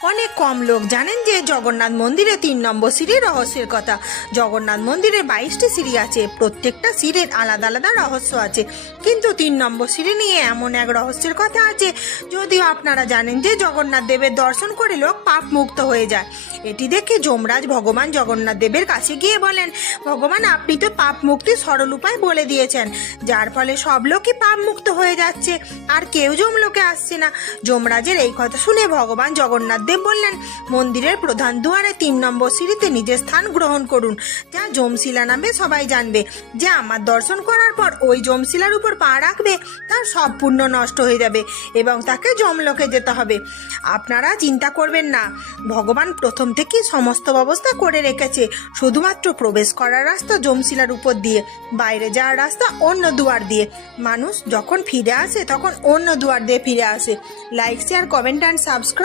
অনেক কম লোক জানেন যে জগন্নাথ মন্দিরে তিন নম্বর সিঁড়ির রহস্যের কথা। জগন্নাথ মন্দিরে বাইশটি সিঁড়ি আছে, প্রত্যেকটা সিঁড়ির আলাদা আলাদা রহস্য আছে। কিন্তু তিন নম্বর সিঁড়ি নিয়ে এমন এক রহস্যের কথা আছে, যদিও আপনারা জানেন যে জগন্নাথ দেবের দর্শন করে লোক পাপ মুক্ত হয়ে যায়। এটি দেখে যমরাজ ভগবান জগন্নাথ দেবের কাছে গিয়ে বলেন, ভগবান, আপনি তো পাপ মুক্তি সরল উপায় বলে দিয়েছেন। যার ফলে সব লোকই পাপ মুক্ত হয়ে যাচ্ছে, আর কেউ যমলোকে আসছে না। যমরাজের এই কথা শুনে ভগবান জগন্নাথ দেব বললেন, মন্দিরের প্রধান দুয়ারে তিন নম্বর সিঁড়িতে নিজের স্থান গ্রহণ করুন, যা জমশিলা নামে সবাই জানবে। যে আমার দর্শন করার পর ওই জমশিলার উপর পা রাখবে, তার সব পুণ্য নষ্ট হয়ে যাবে এবং তাকে যমলোকে যেতে হবে। আপনারা চিন্তা করবেন না, ভগবান প্রথম থেকেই সমস্ত ব্যবস্থা করে রেখেছে, শুধুমাত্র প্রবেশ করার রাস্তা জমশিলার উপর দিয়ে, বাইরে যাওয়ার রাস্তা অন্য দুয়ার দিয়ে। মানুষ যখন ফিরে আসে, তখন অন্য দুয়ার দিয়ে ফিরে আসে। Like, share, comment and subscribe